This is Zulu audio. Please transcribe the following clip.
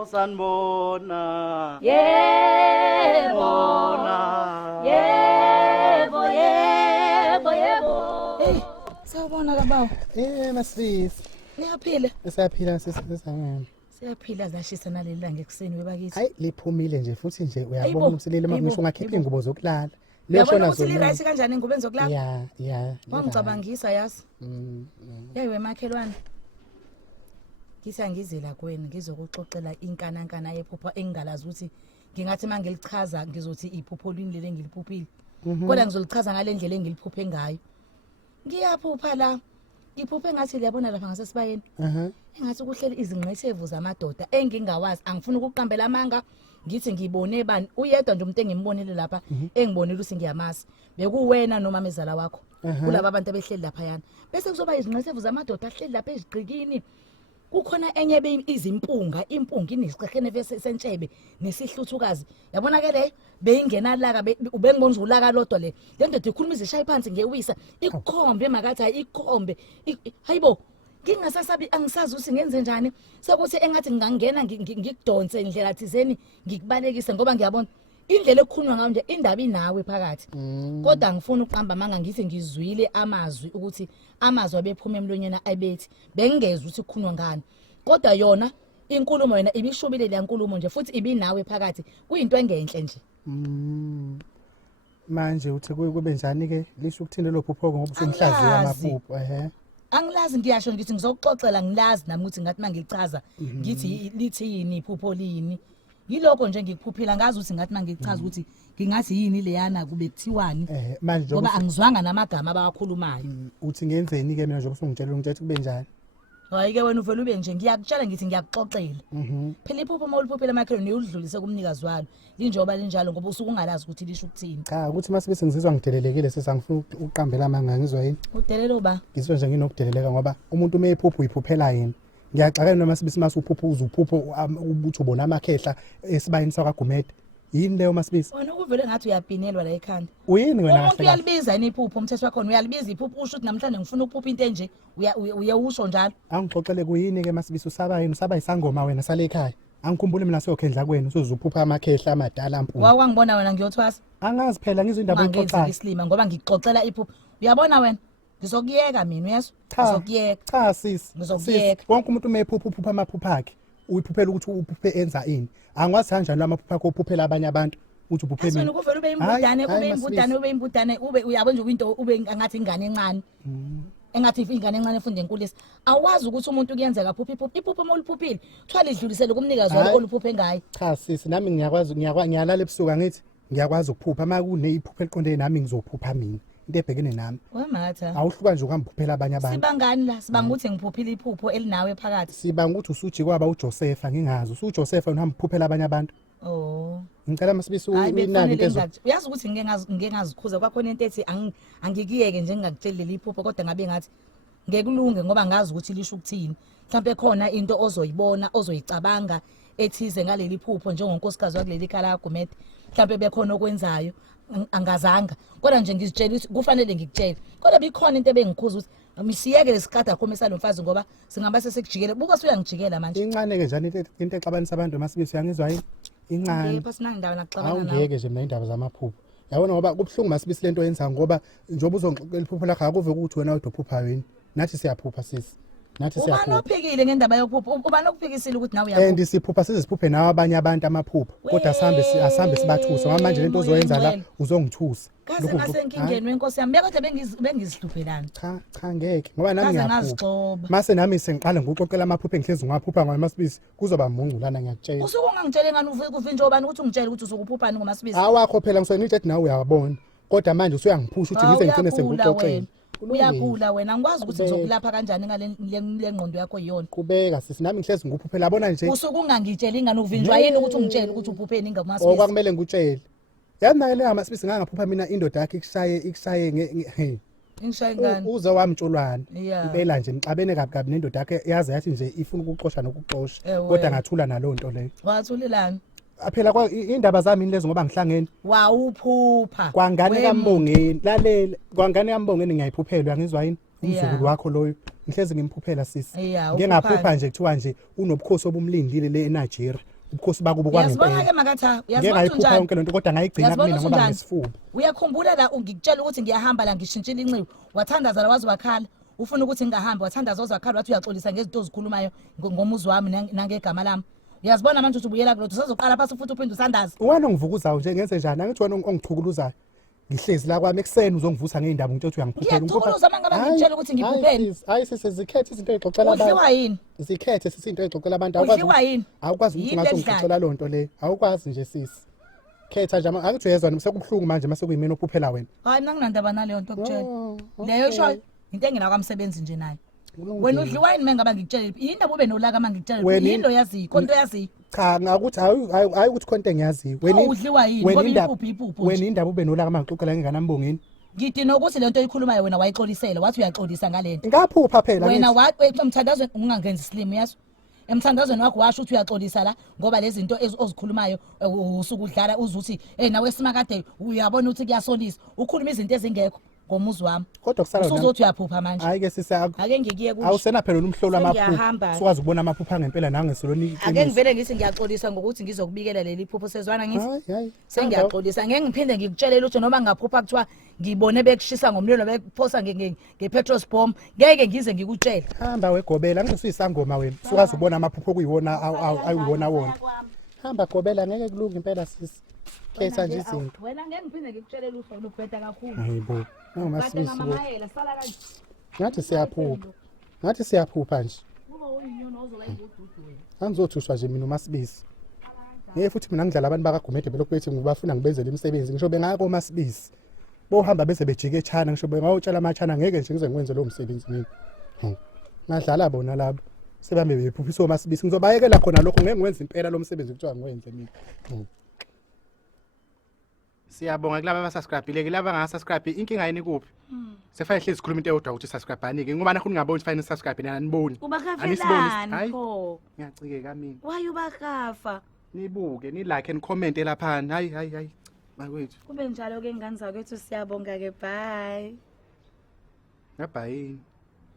Osanibona. Yebo. Hey, sawubona kabawo. Masisi. Niyaphila? Siyaphila sisangene. Siyaphila zashisa naleli langa ekseni webakithi. Hayi liphumile nje futhi nje uyabona ukuthi leli ngisho ngakhipha ingubo zokulala. Uyabona ukuthi li-right kanjani ingubo zokulala? Yeah. Wangicabangisa yazi. Yayiwe makhelwane. Ngithi angizela kuwena ngizokuxoxela inkanankana yephupho engingalazi ukuthi ngingathi mangilichaza ngizothi iphupho lini leli engiliphuphile. Kodwa ngizolichaza ngale ndlela engiliphuphe ngayo. Ngiyaphupha la. Iphuphe ngathi liyabona lapha ngasesibayeni. Engathi kuhleli izingqethevu zamadoda engingawazi angifuni ukuqambela amanga. Ngithi ngibone bani uyedwa nje umuntu engimbonile lapha engibonile ukuthi ngiyamazi bekuwena noma mezala wakho kulabo abantu abehleli lapha yana bese kuzoba izingqethevu zamadoda ahleli lapha ezigqikini kukhona enye izimpunga impunga inesiqhekene bese sentshebe nesihluthukazi yabona ke le beyingena laka ubengibona ulaka lodwa le ndoda ikhuluma izishaya phansi ngewisa ikhombe makathi hayi ikhombe hayibo ngingasasabi angisazi ukuthi ngenze njani sokuthi engathi ngingangena ngikudonse indlela thizeni ngikubalekise ngoba ngiyabona indlela ekukhulunywa ngayo nje indaba inawe phakathi kodwa ngifuna uqamba manga ngithi ngizwile amazwi ukuthi amazwi abephuma emlonyeni abethi bengingezwe ukuthi kukhulunywa ngani kodwa yona inkulumo yena ibishubile le nkulumo nje futhi ibinawe phakathi kuyinto engenhle nje manje uthi kube njani ke lisho ukuthini lo phupho ngoba usumhlazi wamaphupho Angilazi ngiyasho ngithi ngizokuxoxela ngilazi nami ukuthi ngathi mangilichaza ngithi lithi yini iphupho lini yiloko nje ngikuphuphila ngazi ukuthi ngathi mangilichaza ukuthi ngingathi yini leyana kube kuthiwani manje ngoba angizwanga namagama abakhulumayo uthi ngenzeni ke mina nje usungitshela ungithethe kube njani hayi ke wena uvela ube nje ngiyakutshela ngithi ngiyakuxoxela phela iphupho mawuliphuphela emakhelweni uyudlulise kumnikazi walo linjoba linjalo ngoba usuku ungalazi ukuthi lisho ukuthini cha ukuthi mase bese ngizizwa ngidelelekile sesangifuna uqambela amanga ngizwa yini udelelo ba ngizwe nje nginokudeleleka ngoba umuntu umeyiphupho uyiphuphela yini ngiyaxakela noma sibisi masuphupho uzuphupho ubuthi ubona amakhehla esibayini sakagumede yini leyo masibisi wena ukuvele ngathi uyabhinelwa la ekhanda uyini wena kahle uyalibiza yini iphupho umthetho wakho uyalibiza iphupho usho ukuthi namhlanje ngifuna ukuphupha into enje uyewusho njalo angixoxele kuyini ke masibisi usaba yini usaba isangoma wena sale ekhaya angikhumbule mina sokhendla kwenu usuzuphupha amakhehla amadala ampunga wangibona wena ngiyothwasa angazi phela ngizwe indaba exoxayo islima ngoba ngixoxela iphupho uyabona wena ngizokuyeka mina uyezwa ngizokuyeka cha sis ngizokuyeka wonke umuntu umephupha amaphupha akhe uyiphuphela ukuthi uphuphe enza ini angwazi kanjani amaphupha akho uphuphela abanye abantu uthi uphuphe mina mina kuvela ube imbudane ube uyabona nje into ube ngathi ingane encane engathi ingane encane efunda enkulisa awazi ukuthi umuntu kuyenzeka phupha iphupho moliphuphile thwala idlulisele kumnikazi walo oluphuphe ngayo cha sis nami ngiyalala ebusuku ngithi ngiyakwazi ukuphupha uma kuneyiphupho eliqondene nami ngizophupha mina into ebhekene nami wamatha awuhluka nje ukuphuphela abanye abantu sibangani la sibanga ukuthi ngiphuphile iphupho elinawe phakathi sibanga ukuthi usuji kwaba uJosepha ngingazi uJosepha uhamba uphuphela abanye abantu ngicela masibisi uyinani into uyazi ukuthi ngeke ngazikhuza kwakhona into ethi angikiyeke nje ngingakutshela iphupho kodwa ngabe ngathi ngekulunge ngoba ngazi ukuthi lisho ukuthini mhlawumbe khona into ozoyibona ozoyicabanga ethize ngaleli phupho njengonkosikazi wakuleli khala yagumede mhlawumbe bekhona okwenzayo angazanga kodwa nje ngizitshela ukuthi kufanele ngikutshele kodwa bikhona into ebengikhuza ukuthi misiyeke lesikade akho mesalo mfazi ngoba singaba sesekujikela buka usuyangijikela manje incane ke njani into exabanisa abantu masibisi uyangizwa yini incane yebo sinangindawo nakuxabana nawe awungeke nje mina indaba zamaphupho yabona ngoba kubhlungu masibisi lento yenza ngoba njengoba uzongixoxela iphupho lakho akuve ukuthi wena uphupha yini nathi siyaphupha sisi nathi siyaphupha ubani ophikile ngendaba yokuphupha ubani okuphikisile ukuthi nawe uyaphupha siphupha siziphuphe nawe abanye abantu amaphupho kodwa asambe sibathusa ngoba manje lento ozoyenza la uzongithusa kaze ngasenkingeni wenkosi yami bekade bengizihluphelana cha ngeke ngoba nami ngiyaphupa mase nami sengiqala ngokuxoxela amaphupho engihlezi ngiwaphupha ngoba masibisi kuzoba mungculana ngiyakutshela usuke ungangitshele ngani uvinje obani ukuthi ungitshele ukuthi usukuphuphani ngomasibisi awakho phela ngisonithi ethi nawe uyabona kodwa manje usuyangiphusha ukuthi ngize ngicine sengikuxoxela uyagula wena ngikwazi ukuthi ngizokulapha kanjani ngale ngqondo yakho iyona qhubeka sisi nami ngihlezi ngikuphuphela yabona nje usuke ungangitsheli ingane uvinjwa yini ukuthi ungitshele ukuthi uphupheni ngomasibisi okwakumele ngikutshele yazi naye le amasibisi ngangaphupha mina indoda yakhe ikushaye ingishaye ngani uze wamtshulwana impela nje ngixabene kabi nendoda yakhe yazi yathi nje ifuna ukuxoxa nokuxoxa kodwa ngathula nalo nto leyo wathulelana phela indaba zami lezo ngoba ngihlangene wawuphupha kwangane kaMbongeni lalela kwangane kaMbongeni ngiyayiphuphela ngizwa yini umzukulu wakho loyo ngihlezi ngimphuphela sisi ngingaphupha nje kuthiwa nje unobukhosi obumlindile le eNigeria ubukhosi bakubo Uyazibona kwangempela ke makatha, ngeke uyazibona ngayiphupha unjani? yonke lento kodwa ngayigcina Uyazibona kumina ngoba unjani? nginesifuba. Uyakhumbula la ngikutshela ukuthi ngiyahamba la ngishintshile inxiwa. Wathandaza la wazi wakhala. Ufuna ukuthi ngingahambi wathandaza wakhala wathi uyaxolisa ngezinto ozikhulumayo ngomuzi wami nangegama lami. Uyazibona manje ukuthi ubuyela kulotho usazoqala phasi futhi uphinde usandaze. Wena ongivukuzayo nje ngenze njani angithi wena ongichukuluzayo ngihlezi la kwami ekuseni uzongivutha ngeindaba ngithe uthi uyangiphuphela Ngiyathukuluza mangaba ngikutshela ukuthi ngiphuphele. hayi sisi zikhethe izinto ezixoxela abantu Udliwa yini? zikhethe sisi into ezixoxela abantu Udliwa yini? awukwazi ukuthi ngazongixoxela lonto le awukwazi nje sisi khetha nje angithi uyezwa sekubhlungu manje mase kuyimina ophuphela wena Hayi mina nginandaba naleyo nto okutshela. Leyo sho into engina kwamsebenzi nje nayo. Wena udliwa yini mangaba ngikutshela yini abo benolaka mangikutshela yini yazi konto yazi cha ngakuthi hayi ukuthi konke ngiyaziyo udliwa yini ngoba iphupho wena indaba ubenolaka mangixoxela ngenganambongeni ngithi nokuthi lento oyikhulumayo wena wayixolisela wathi uyaxolisa ngalento ngaphupha phela wena emthandazweni ungangenzi slim yazi emthandazweni wakho washo ukuthi uyaxolisa la ngoba lezi zinto ozikhulumayo usuku udlala uzuthi nawe esimakade uyabona ukuthi kuyasolisa ukhuluma izinto ezingekho ngomuzi wami kodwa kusala usuzothi uyaphupha manje hayi ke sisi ake ngikiye kuhle awusena phela umhlolo amaphupho ukwazi ukubona amaphupho ngempela nangesoloni ake ngivele ngithi ngiyaxolisa ngokuthi ngizokubikela leli phupho sezwana ngithi hayi sengiyaxolisa ngeke ngiphinde ngikutshelele ukuthi noma ngaphupha kuthiwa ngibone bekushisa ngomlilo bekuphosa ngepetrol bomb ngeke ngize ngikutshele hamba wegobela ngizosuyisangoma wena ukwazi ukubona amaphupho kuyiwona ayiwona wona hamba gobela ngeke kulunga impela sisi khetha nje izinto wena ngeke ngiphinde ngikutshelele uhlolo ubheda kakhulu hayibo ngathi ngamayela sala kanje ngathi siyaphupha nje kuba uyinyoni ozola ibududu wena angizothuswa nje mina uMasibisi futhi mina ngidlala abantu bakagumede belokhu bethi ngibafuna ngibenzele imisebenzi ngisho bengako uMasibisi bohamba bese bejike echana ngisho bengawutshela amachana ngeke nje ngize ngikwenze lo msebenzi mina ngadlala bona labo sebambe bephuphisa uMasibisi ngizobayekela khona lokho ngeke ngikwenze impela lo msebenzi kuthiwa ngikwenze mina Siyabonga kulabo abasubscribe-ile laba ngaka-subscribe inkinga yini kuphi sefanele hlezi sikhuluma into eyodwa ukuthi subscribe anike ngoba nakho ningaboni fanele subscribe nina aniboni ubakhafelani pho ngiyacikeka mina why ubakhafa nibuke ni like and comment lapha hayi bakwethu kube njalo ke ngane zakwethu siyabonga ke bye bye